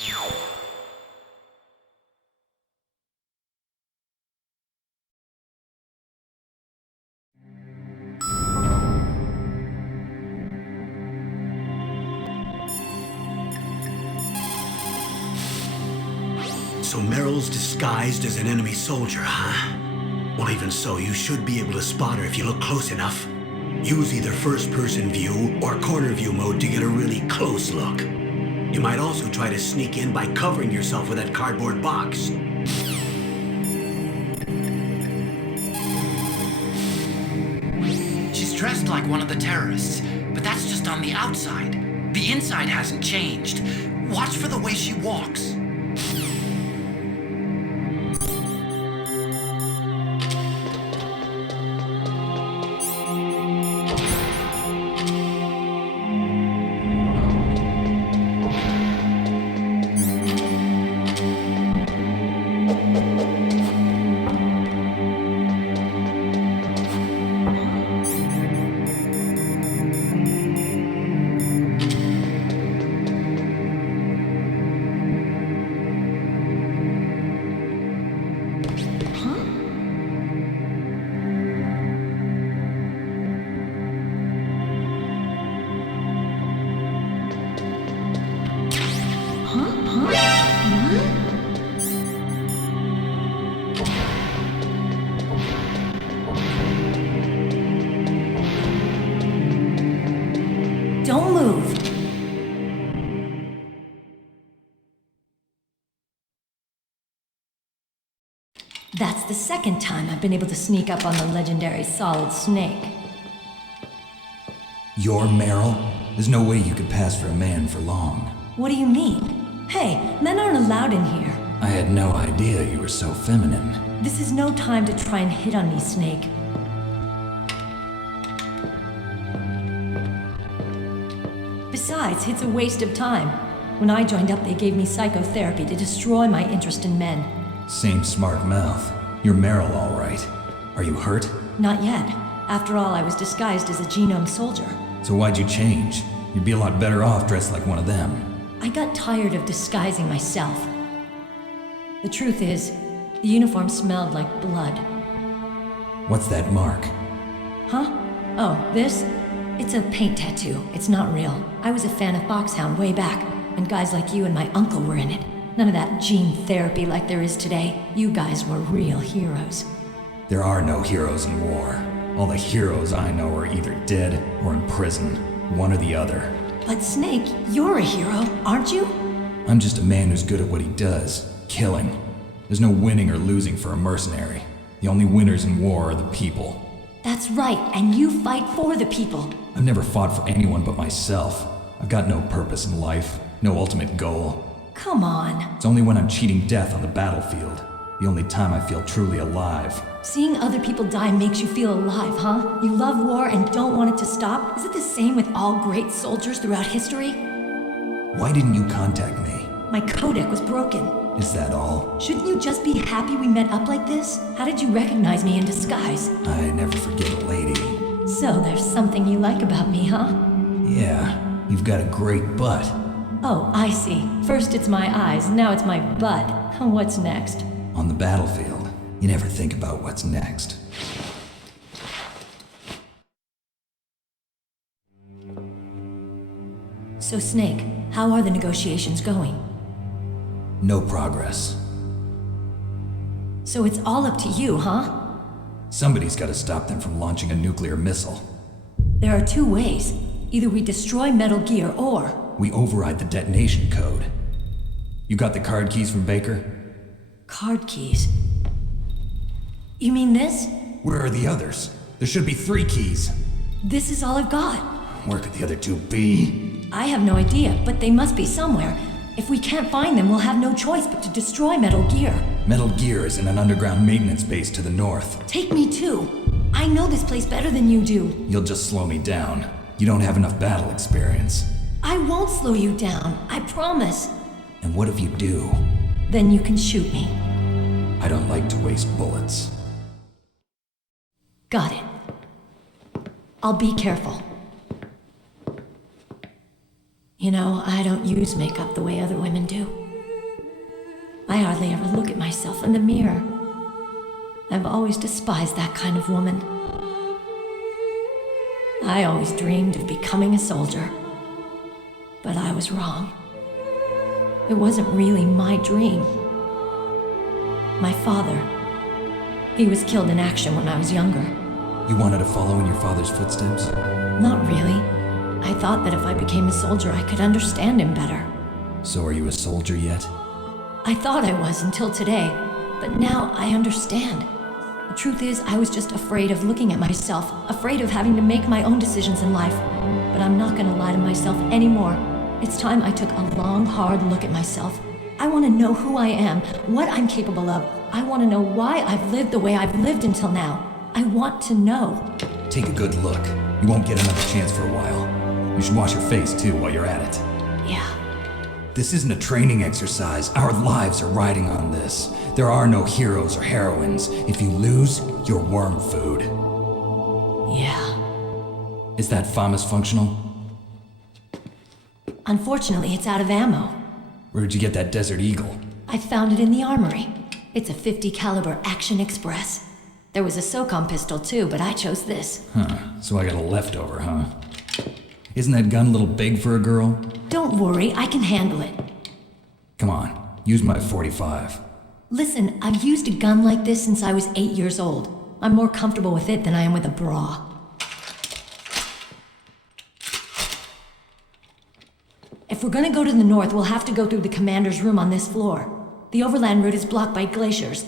So Meryl's disguised as an enemy soldier, huh? Well, even so, you should be able to spot her if you look close enough. Use either first-person view or corner view mode to get a really close look. You might also try to sneak in by covering yourself with that cardboard box. She's dressed like one of the terrorists, but that's just on the outside. The inside hasn't changed. Watch for the way she walks. Don't move. That's the second time I've been able to sneak up on the legendary Solid Snake. You're Meryl? There's no way you could pass for a man for long. What do you mean? Hey, men aren't allowed in here. I had no idea you were so feminine. This is no time to try and hit on me, Snake. Besides, it's a waste of time. When I joined up, they gave me psychotherapy to destroy my interest in men. Same smart mouth. You're Meryl, all right. Are you hurt? Not yet. After all, I was disguised as a genome soldier. So why'd you change? You'd be a lot better off dressed like one of them. I got tired of disguising myself. The truth is, the uniform smelled like blood. What's that mark? Huh? Oh, this? It's a paint tattoo. It's not real. I was a fan of Foxhound way back, and guys like you and my uncle were in it. None of that gene therapy like there is today. You guys were real heroes. There are no heroes in war. All the heroes I know are either dead or in prison. One or the other. But Snake, you're a hero, aren't you? I'm just a man who's good at what he does. Killing. There's no winning or losing for a mercenary. The only winners in war are the people. That's right, and you fight for the people. I've never fought for anyone but myself. I've got no purpose in life, no ultimate goal. Come on. It's only when I'm cheating death on the battlefield. The only time I feel truly alive. Seeing other people die makes you feel alive, huh? You love war and don't want it to stop? Is it the same with all great soldiers throughout history? Why didn't you contact me? My codec was broken. Is that all? Shouldn't you just be happy we met up like this? How did you recognize me in disguise? I never forget a lady. So there's something you like about me, huh? Yeah, you've got a great butt. Oh, I see. First it's my eyes, now it's my butt. What's next? On the battlefield, you never think about what's next. So Snake, how are the negotiations going? No progress. So it's all up to you, huh? Somebody's got to stop them from launching a nuclear missile. There are two ways. Either we destroy Metal Gear or... we override the detonation code. You got the card keys from Baker? Card keys? You mean this? Where are the others? There should be 3 keys. This is all I've got. Where could the other 2 be? I have no idea, but they must be somewhere. If we can't find them, we'll have no choice but to destroy Metal Gear. Metal Gear is in an underground maintenance base to the north. Take me too. I know this place better than you do. You'll just slow me down. You don't have enough battle experience. I won't slow you down, I promise. And what if you do? Then you can shoot me. I don't like to waste bullets. Got it. I'll be careful. You know, I don't use makeup the way other women do. myself in the mirror. I've always despised that kind of woman. I always dreamed of becoming a soldier. But I was wrong. It wasn't really my dream. My father, he was killed in action when I was younger. You wanted to follow in your father's footsteps? Not really. I thought that if I became a soldier, I could understand him better. So are you a soldier yet? I thought I was until today, but now I understand. The truth is, I was just afraid of looking at myself, afraid of having to make my own decisions in life. But I'm not gonna lie to myself anymore. It's time I took a long, hard look at myself. I want to know who I am, what I'm capable of. I want to know why I've lived the way I've lived until now. I want to know. Take a good look. You won't get another chance for a while. You should wash your face too while you're at it. Yeah. This isn't a training exercise. Our lives are riding on this. There are no heroes or heroines. If you lose, you're worm food. Yeah. Is that FAMAS functional? Unfortunately, it's out of ammo. Where'd you get that Desert Eagle? I found it in the armory. It's a .50 caliber Action Express. There was a SOCOM pistol too, but I chose this. Huh, so I got a leftover, huh? Isn't that gun a little big for a girl? Don't worry, I can handle it. Come on, use my .45. Listen, I've used a gun like this since I was 8 years old. I'm more comfortable with it than I am with a bra. If we're gonna go to the north, we'll have to go through the commander's room on this floor. The overland route is blocked by glaciers.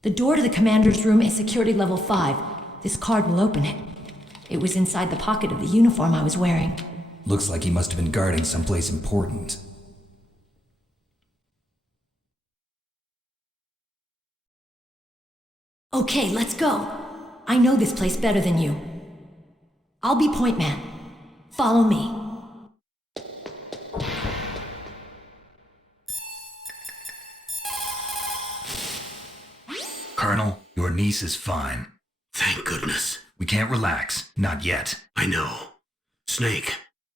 The door to the commander's room is security level 5. This card will open it. It was inside the pocket of the uniform I was wearing. Looks like he must have been guarding someplace important. Okay, let's go. I know this place better than you. I'll be point man. Follow me. Colonel, your niece is fine. Thank goodness. We can't relax. Not yet. I know. Snake,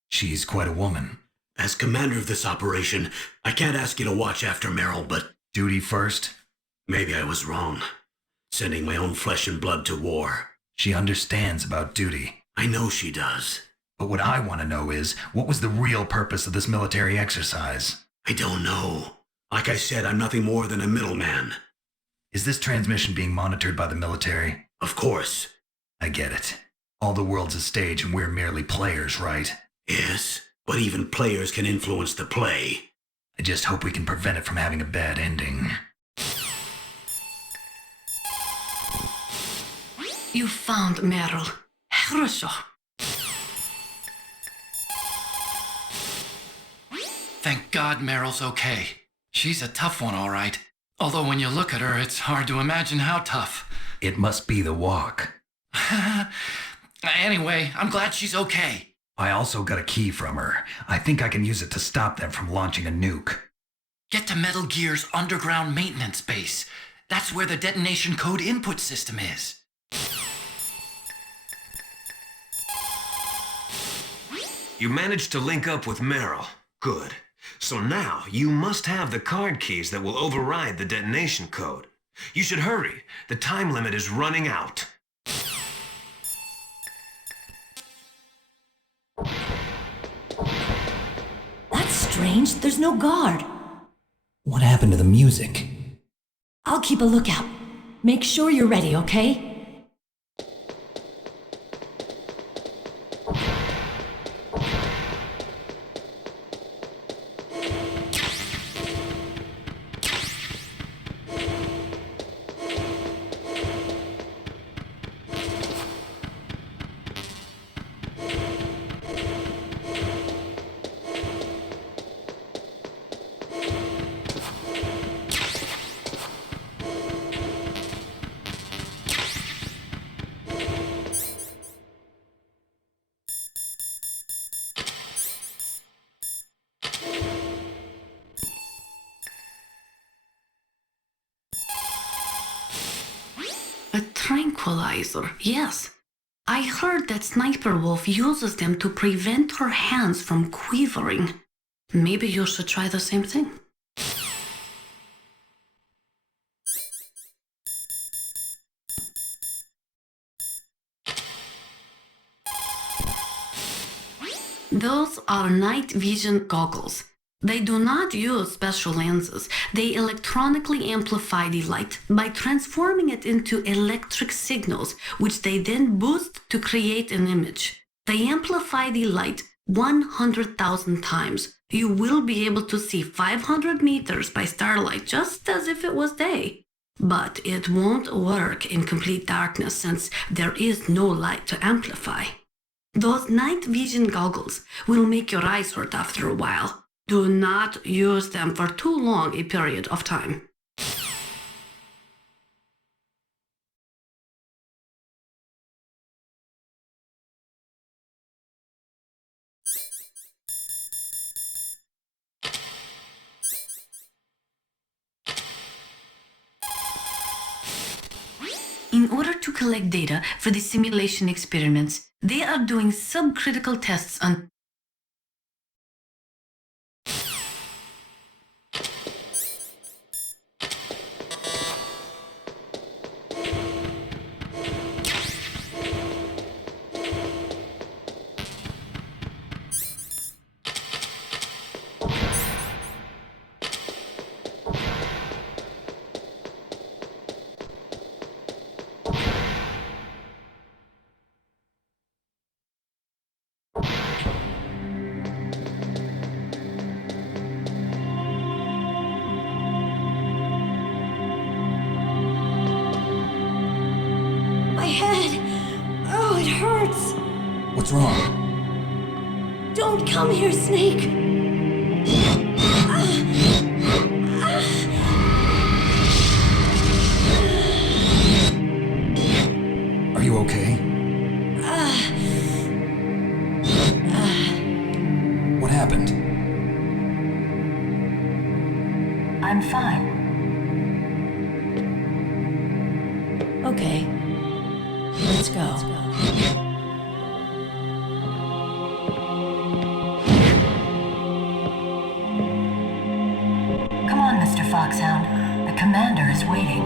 She's quite a woman. as commander of this operation, I can't ask you to watch after Meryl, but Duty first? maybe I was wrong. Sending my own flesh and blood to war. She understands about duty. I know she does. But what I want to know is, what was the real purpose of this military exercise? I don't know. Like I said, I'm nothing more than a middleman. Is this transmission being monitored by the military? Of course. I get it. All the world's a stage and we're merely players, right? Yes, but even players can influence the play. I just hope we can prevent it from having a bad ending. You found Meryl. Хорошо. Thank God Meryl's okay. She's a tough one, all right. Although when you look at her, it's hard to imagine how tough. It must be the walk. Anyway, I'm glad she's okay. I also got a key from her. I think I can use it to stop them from launching a nuke. Get to Metal Gear's underground maintenance base. That's where the detonation code input system is. You managed to link up with Meryl. Good. So now, you must have the card keys that will override the detonation code. You should hurry. The time limit is running out. That's strange. There's no guard. What happened to the music? I'll keep a lookout. Make sure you're ready, okay? A tranquilizer, yes. I heard that Sniper Wolf uses them to prevent her hands from quivering. Maybe you should try the same thing. Those are night vision goggles. They do not use special lenses. They electronically amplify the light by transforming it into electric signals, which they then boost to create an image. They amplify the light 100,000 times. You will be able to see 500 meters by starlight just as if it was day. But it won't work in complete darkness since there is no light to amplify. Those night vision goggles will make your eyes hurt after a while. Do not use them for too long a period of time. In order to collect data for the simulation experiments, they are doing subcritical tests on My head! Oh, it hurts! What's wrong? Don't come here, Snake! Are you okay? What happened? I'm fine. Okay. Let's go. Come on, Mr. Foxhound. The commander is waiting.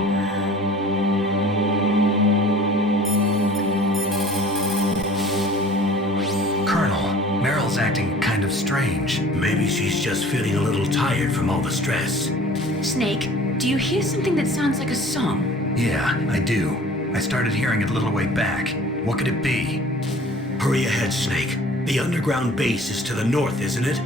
Colonel, Meryl's acting kind of strange. Maybe she's just feeling a little tired from all the stress. Snake, do you hear something that sounds like a song? Yeah, I do. I started hearing it a little way back. What could it be? Hurry ahead, Snake. The underground base is to the north, isn't it?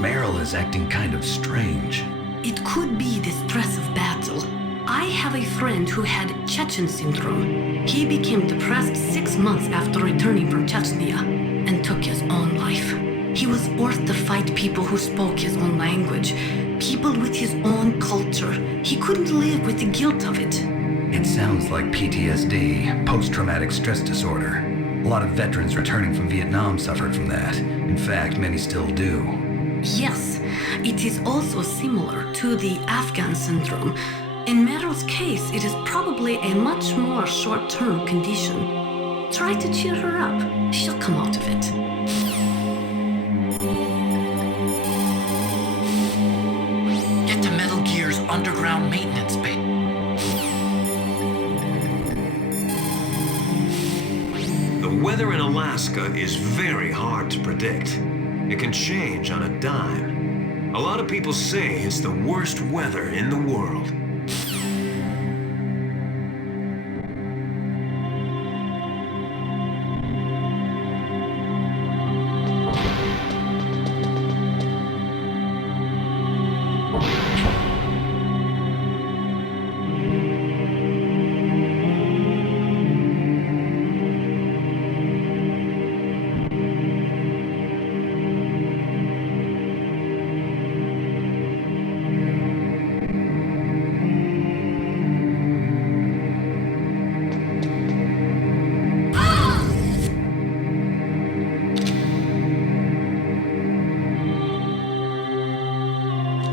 Meryl is acting kind of strange. It could be the stress of battle. I have a friend who had Chechen syndrome. He became depressed 6 months after returning from Chechnya and took his own life. He was forced to fight people who spoke his own language, people with his own culture. He couldn't live with the guilt of it. It sounds like PTSD, post-traumatic stress disorder. A lot of veterans returning from Vietnam suffered from that. In fact, many still do. Yes, it is also similar to the Afghan syndrome. In Meryl's case, it is probably a much more short-term condition. Try to cheer her up. She'll come out of it. Get to Metal Gear's underground maintenance base. The weather in Alaska is very hard to predict. It can change on a dime. A lot of people say it's the worst weather in the world.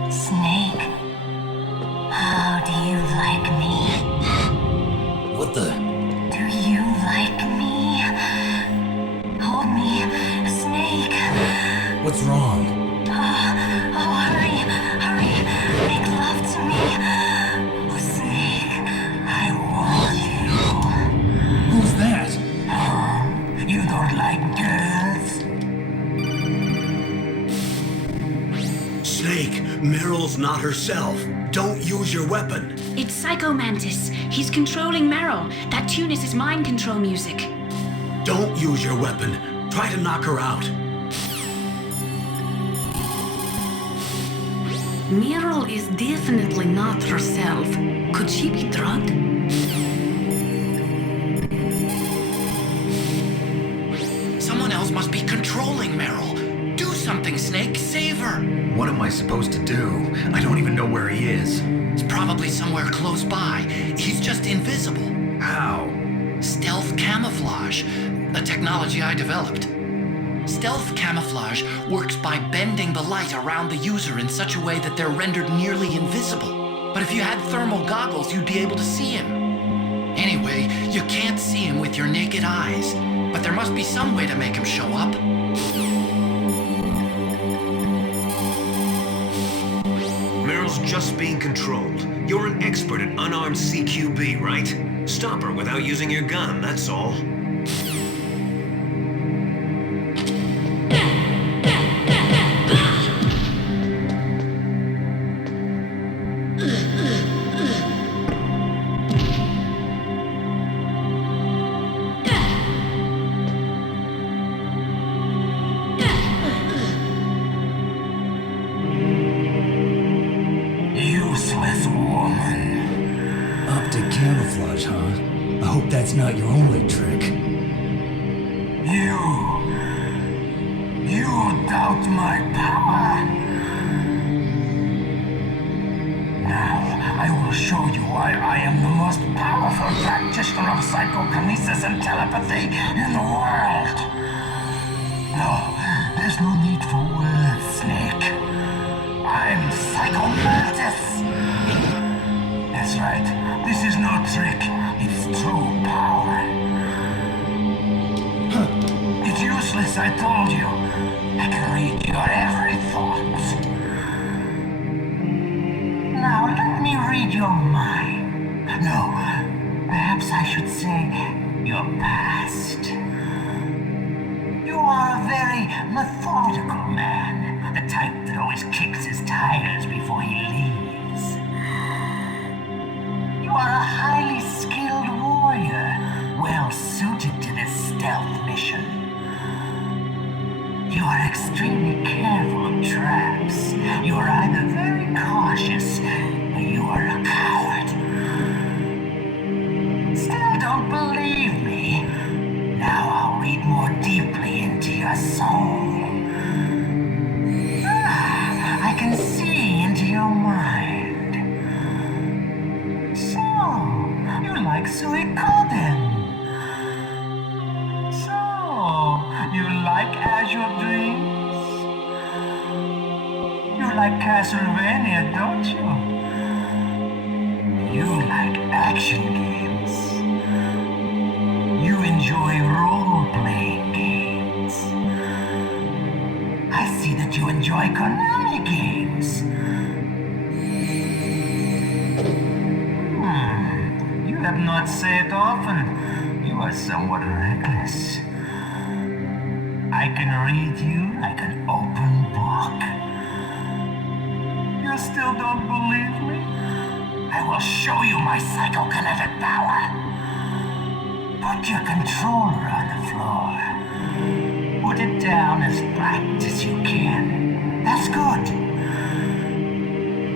Snake, how do you like me? What the? Do you like me? Hold me, Snake. What's wrong? Oh, hurry, hurry, make love to me. Oh, Snake, I want you. Who's that? mistake. Meryl's not herself. Don't use your weapon. It's Psycho Mantis. He's controlling Meryl. That tune is his mind control music. Don't use your weapon. Try to knock her out. Meryl is definitely not herself. Could she be drugged? Someone else must be controlling Meryl. Do something, Snake. Save her. What am I supposed to do? I don't even know where he is. It's probably somewhere close by. He's just invisible. How? Stealth camouflage, a technology I developed. Stealth camouflage works by bending the light around the user in such a way that they're rendered nearly invisible. But if you had thermal goggles, you'd be able to see him. Anyway, you can't see him with your naked eyes, but there must be some way to make him show up. Meryl's just being controlled. You're an expert at unarmed CQB, right? Stop her without using your gun, that's all. Useless woman. Optic camouflage, huh? I hope that's not your only trick. You doubt my power. Now, I will show you why I am the most powerful practitioner of psychokinesis and telepathy in the world. No, there's no need for words, Snake. I'm Psycho Mantis. That's right. This is no trick. It's true power. It's useless, I told you. I can read your every thought. Now, let me read your mind. No, perhaps I should say your past. You are a very methodical man. The type that always kicks his tires before he leaves. You are a highly skilled warrior, well suited to this stealth mission. You are extremely careful of traps. You are either very cautious or you are a coward. Still don't believe me? Now I'll read more deeply into your soul. I can see into your mind. So, you like Suikoden. So, you like Azure Dreams? You like Castlevania, don't you? You like action games. You enjoy role-playing games. I see that you enjoy Konami games. You have not said often. You are somewhat reckless. I can read you like an open book. You still don't believe me? I will show you my psychokinetic power. Put your controller on the floor. Put it down as flat as you can. That's good.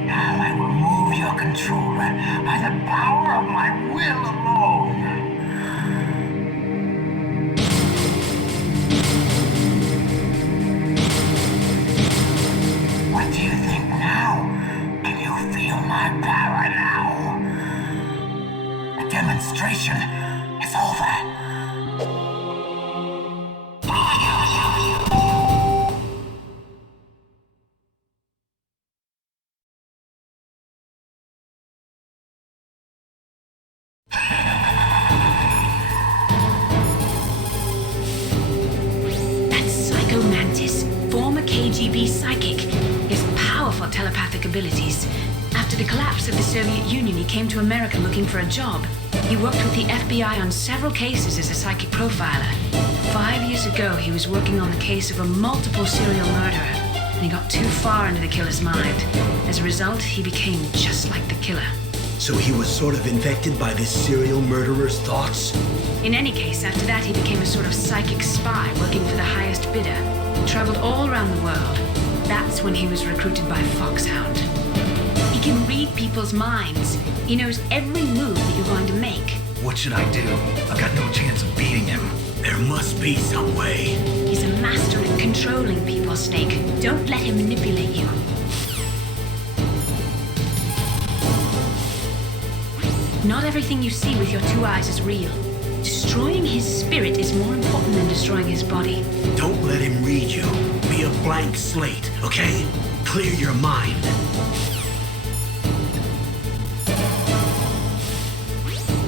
Now I will move your controller by the power of my will alone. What do you think now? Can you feel my power now? The demonstration is over. That's Psycho Mantis, former KGB psychic. His powerful telepathic abilities. After the collapse of the Soviet Union, he came to America looking for a job. He worked with the FBI on several cases as a psychic profiler. 5 years ago, he was working on the case of a multiple serial murderer. and he got too far into the killer's mind. As a result, he became just like the killer. So he was sort of infected by this serial murderer's thoughts? In any case, after that, he became a sort of psychic spy working for the highest bidder. He traveled all around the world. That's when he was recruited by Foxhound. He can read people's minds. He knows every move that you're going to make. What should I do? I've got no chance of beating him. There must be some way. He's a master at controlling people, Snake. Don't let him manipulate you. Not everything you see with your two eyes is real. Destroying his spirit is more important than destroying his body. Don't let him read you. Be a blank slate, okay? Clear your mind.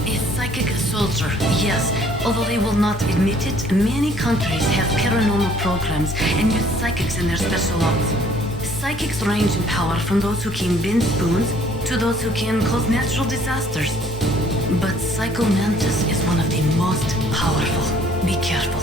A psychic soldier, yes. Although they will not admit it, many countries have paranormal programs and use psychics in their special ops. Psychics range in power from those who can bend spoons to those who can cause natural disasters. But Psycho Mantis is one of the most powerful. Be careful.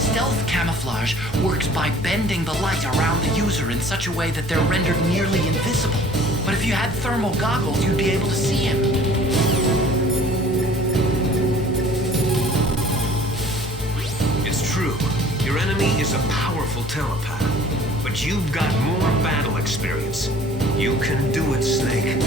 Stealth camouflage works by bending the light around the user in such a way that they're rendered nearly invisible. But if you had thermal goggles, you'd be able to see him. It's true. Your enemy is a powerful telepath. But you've got more battle experience. You can do it, Snake.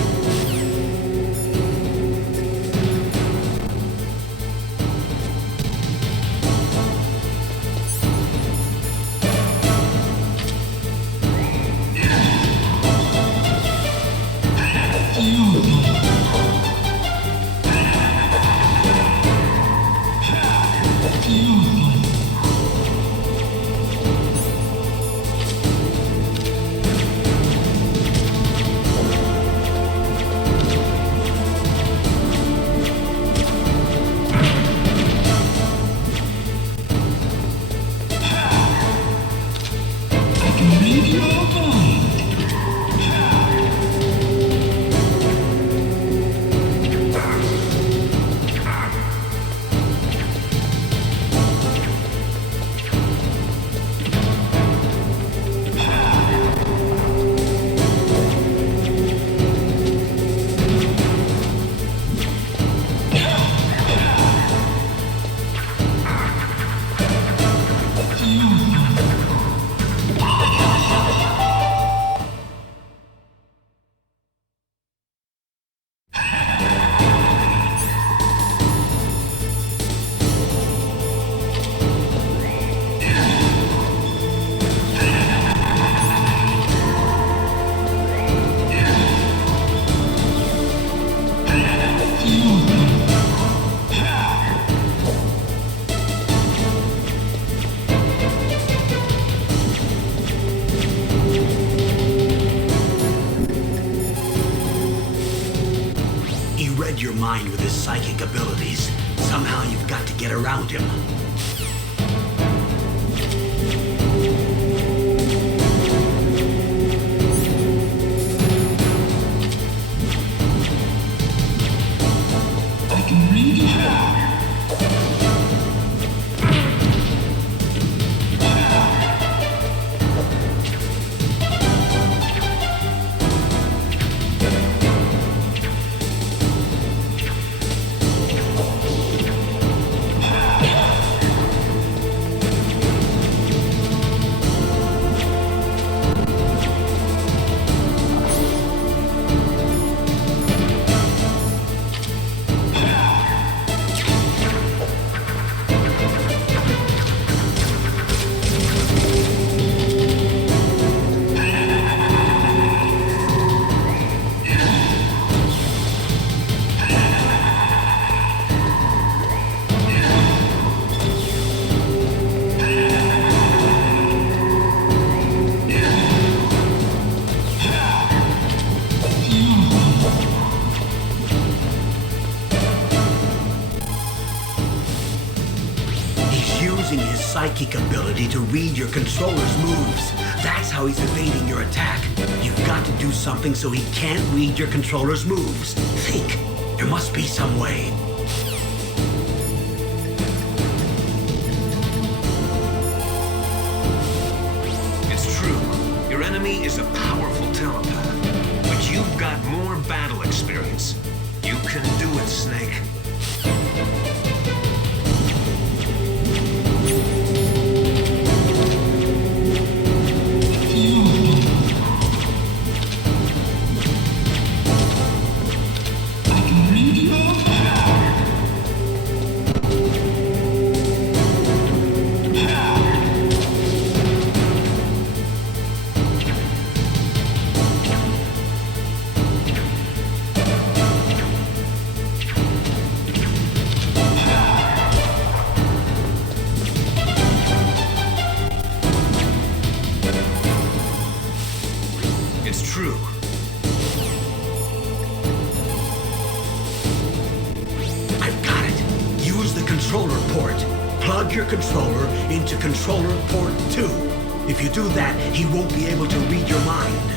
Your mind with his psychic abilities. Somehow you've got to get around him. I can read you. Psychic ability to read your controller's moves. That's how he's evading your attack. You've got to do something so he can't read your controller's moves. Think. There must be some way. got more battle experience. You can do it, Snake. It's true. I've got it. Use the controller port. Plug your controller into controller port 2. If you do that, he won't be able to read your mind.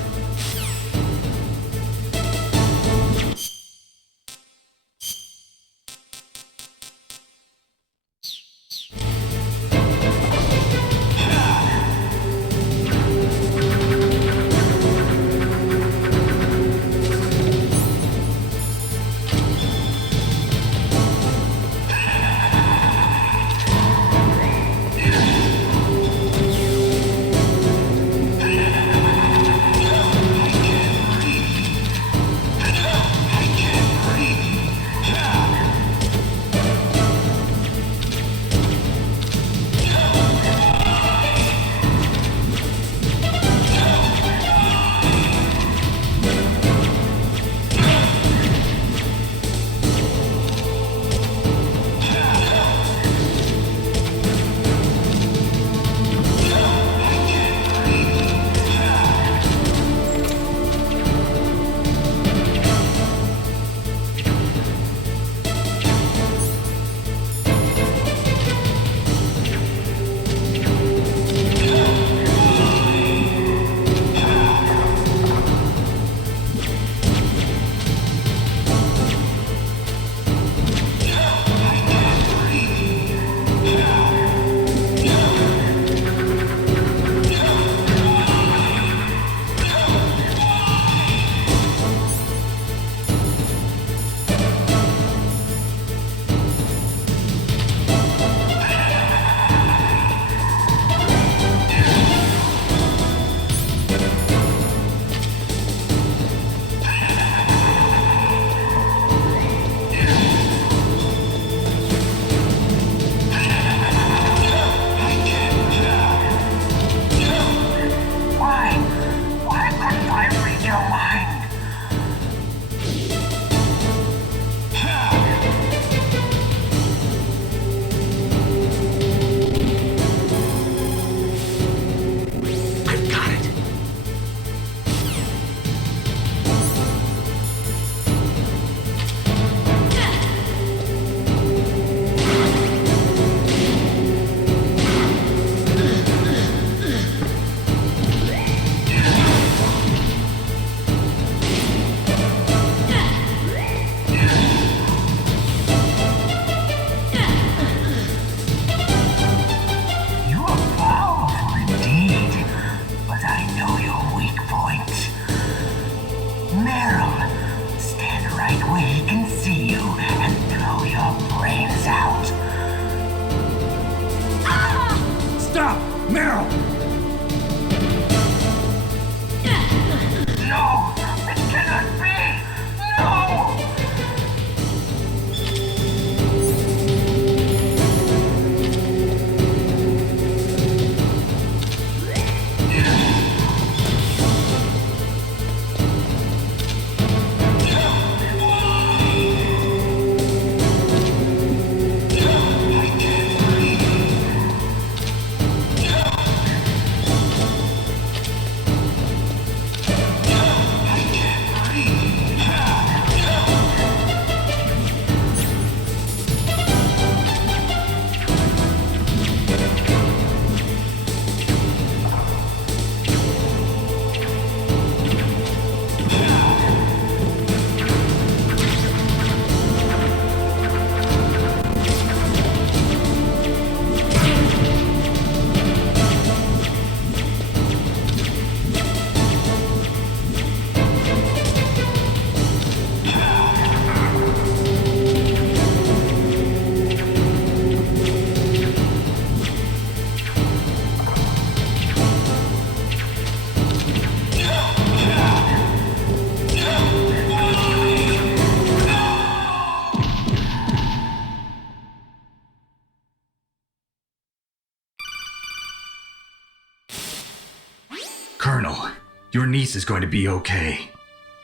Colonel, your niece is going to be okay.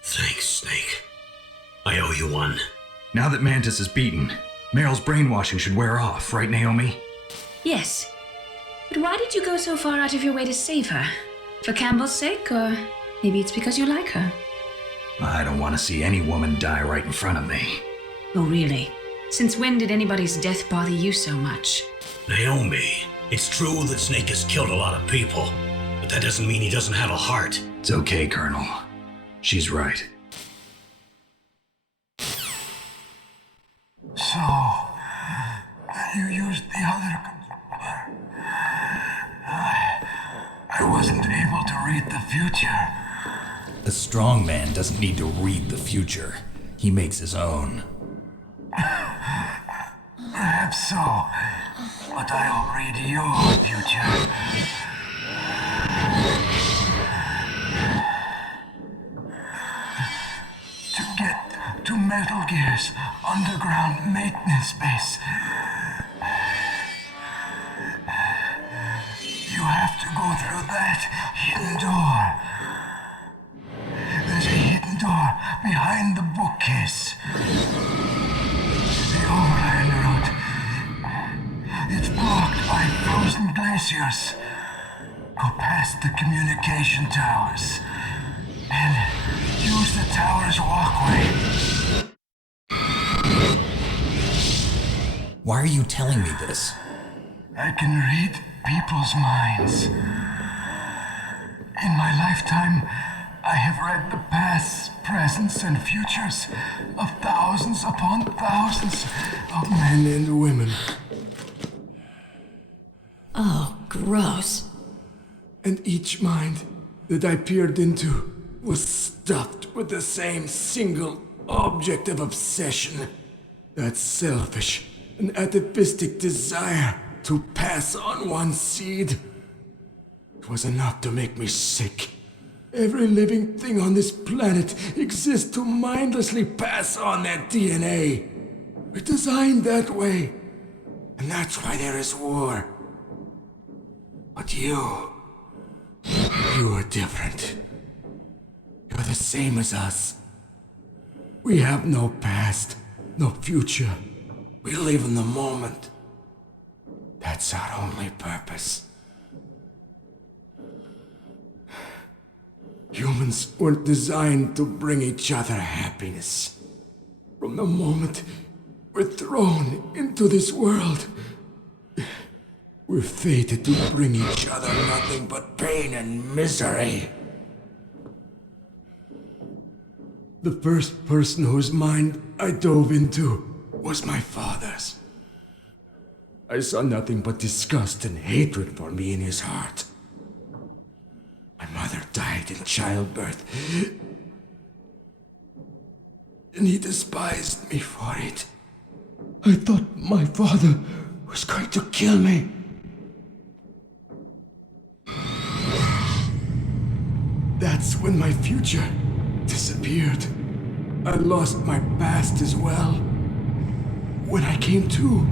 Thanks, Snake. I owe you one. Now that Mantis is beaten, Meryl's brainwashing should wear off, right, Naomi? Yes. But why did you go so far out of your way to save her? For Campbell's sake, or maybe it's because you like her? I don't want to see any woman die right in front of me. Oh, really? Since when did anybody's death bother you so much? Naomi, it's true that Snake has killed a lot of people, but that doesn't mean he doesn't have a heart. It's okay, Colonel. She's right. So, you used the other controller. I wasn't able to read the future. A strong man doesn't need to read the future. He makes his own. Perhaps so, but I'll read your future. To get to Metal Gear's underground maintenance base, you have to go through that hidden door. There's a hidden door behind the bookcase. The overland route. It's blocked by frozen glaciers. Go past the communication towers and use the tower's walkway. Why are you telling me this? I can read people's minds. In my lifetime, I have read the pasts, presents, and futures of thousands upon thousands of men and women. Oh, gross. And each mind that I peered into was stuffed with the same single object of obsession. That selfish and atavistic desire to pass on one's seed. It was enough to make me sick. Every living thing on this planet exists to mindlessly pass on their DNA. We're designed that way. And that's why there is war. But you are different. You're the same as us. We have no past, no future. We live in the moment. That's our only purpose. Humans weren't designed to bring each other happiness. From the moment we're thrown into this world, we're fated to bring each other nothing but pain and misery. The first person whose mind I dove into was my father's. I saw nothing but disgust and hatred for me in his heart. My mother died in childbirth, and he despised me for it. I thought my father was going to kill me. That's when my future disappeared. I lost my past as well. When I came to,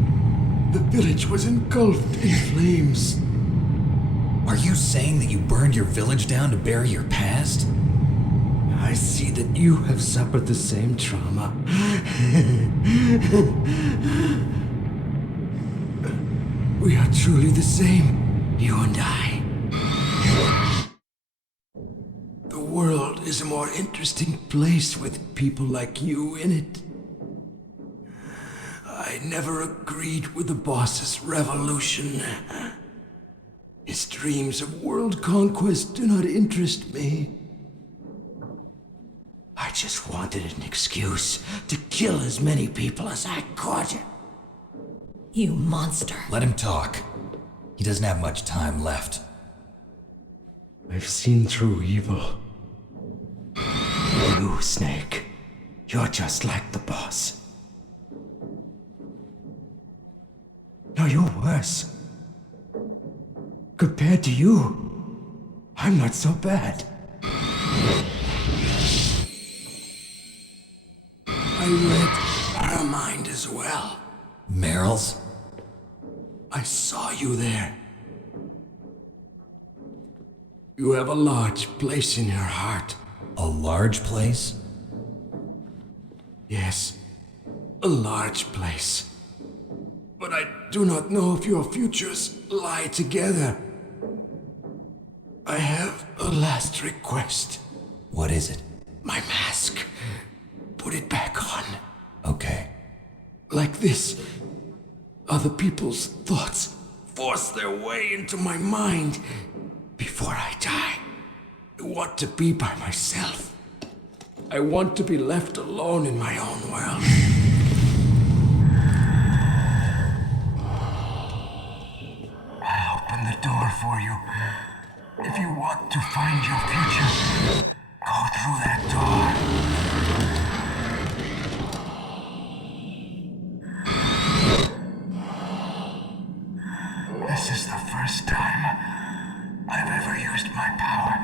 the village was engulfed in flames. Are you saying that you burned your village down to bury your past? I see that you have suffered the same trauma. We are truly the same, you and I. The world is a more interesting place with people like you in it. I never agreed with the boss's revolution. His dreams of world conquest do not interest me. I just wanted an excuse to kill as many people as I could. You monster. Let him talk. He doesn't have much time left. I've seen through evil. You, Snake, you're just like the boss. No, you're worse. Compared to you, I'm not so bad. I read her mind as well. Meryl's? I saw you there. You have a large place in your heart. A large place? Yes, a large place. But I do not know if your futures lie together. I have a last request. What is it? My mask. Put it back on. Okay. Like this, other people's thoughts force their way into my mind. Before I die, I want to be by myself. I want to be left alone in my own world. I'll open the door for you. If you want to find your future, go through that door. This is the first time I've ever used my power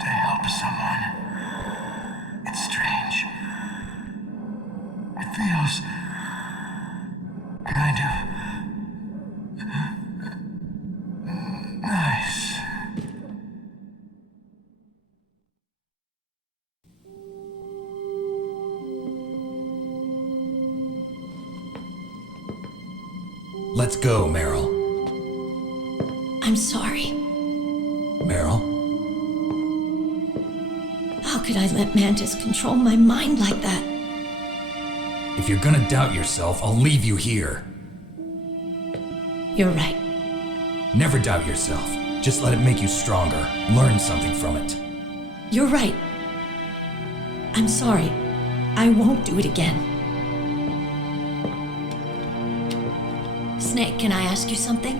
to help someone. It's strange. It feels kind of nice. Let's go, Meryl. I'm sorry. Meryl? How could I let Mantis control my mind like that? If you're gonna doubt yourself, I'll leave you here. You're right. Never doubt yourself. Just let it make you stronger. Learn something from it. You're right. I'm sorry. I won't do it again. Snake, can I ask you something?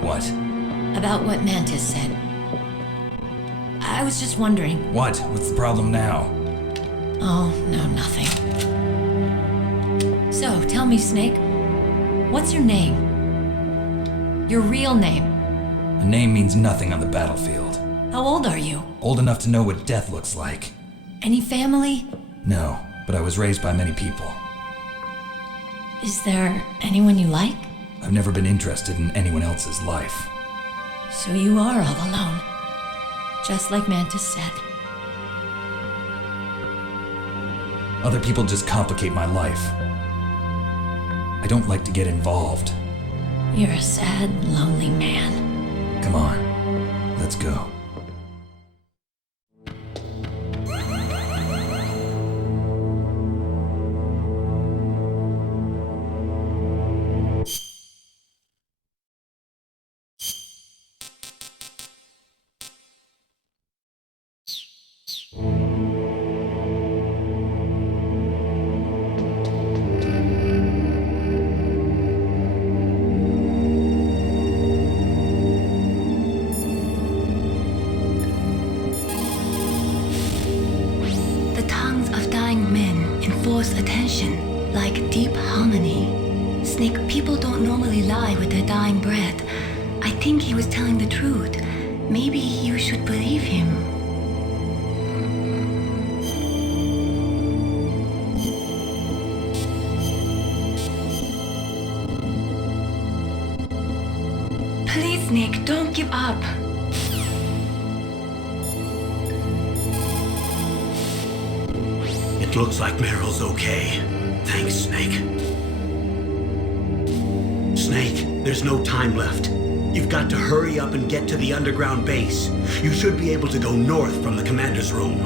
What? About what Mantis said. I was just wondering. What? What's the problem now? Oh, no, nothing. So, tell me, Snake, what's your name? Your real name? A name means nothing on the battlefield. How old are you? Old enough to know what death looks like. Any family? No, but I was raised by many people. Is there anyone you like? I've never been interested in anyone else's life. So you are all alone. Just like Mantis said. Other people just complicate my life. I don't like to get involved. You're a sad, lonely man. Come on, let's go. Attention, like deep harmony. Snake, people don't normally lie with their dying breath. I think he was telling the truth. Maybe you should believe him. Please, Snake, don't give up. It looks like Meryl's okay. Thanks, Snake. Snake, there's no time left. You've got to hurry up and get to the underground base. You should be able to go north from the commander's room.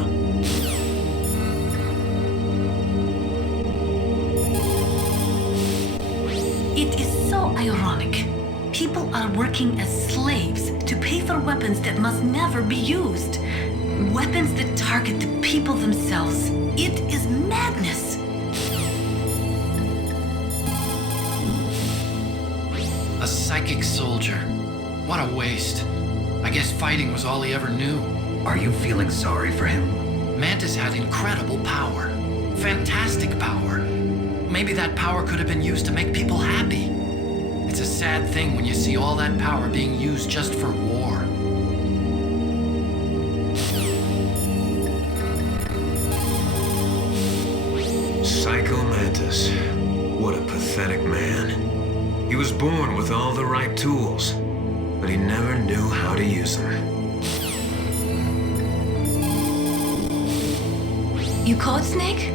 It is so ironic. People are working as slaves to pay for weapons that must never be used. Weapons that target the people themselves. It is madness. A psychic soldier. What a waste. I guess fighting was all he ever knew. Are you feeling sorry for him? Mantis had incredible power. Fantastic power. Maybe that power could have been used to make people happy. It's a sad thing when you see all that power being used just for war. Psycho Mantis. What a pathetic man. He was born with all the right tools, but he never knew how to use them. You code Snake?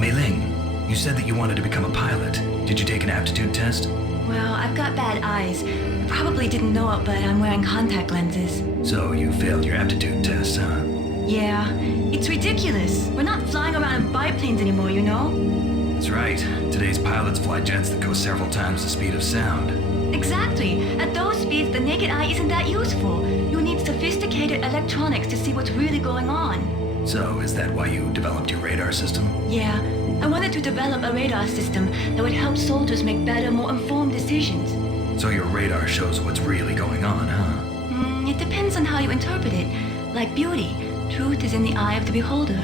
Mei Ling, you said that you wanted to become a pilot. Did you take an aptitude test? Well, I've got bad eyes. You probably didn't know it, but I'm wearing contact lenses. So you failed your aptitude test, huh? Yeah, it's ridiculous. We're not flying around in biplanes anymore, you know? That's right. Today's pilots fly jets that go several times the speed of sound. Exactly. At those speeds, the naked eye isn't that useful. You need sophisticated electronics to see what's really going on. So, is that why you developed your radar system? Yeah, I wanted to develop a radar system that would help soldiers make better, more informed decisions. So your radar shows what's really going on, huh? It depends on how you interpret it. Like beauty, truth is in the eye of the beholder.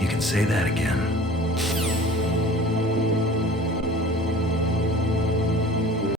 You can say that again.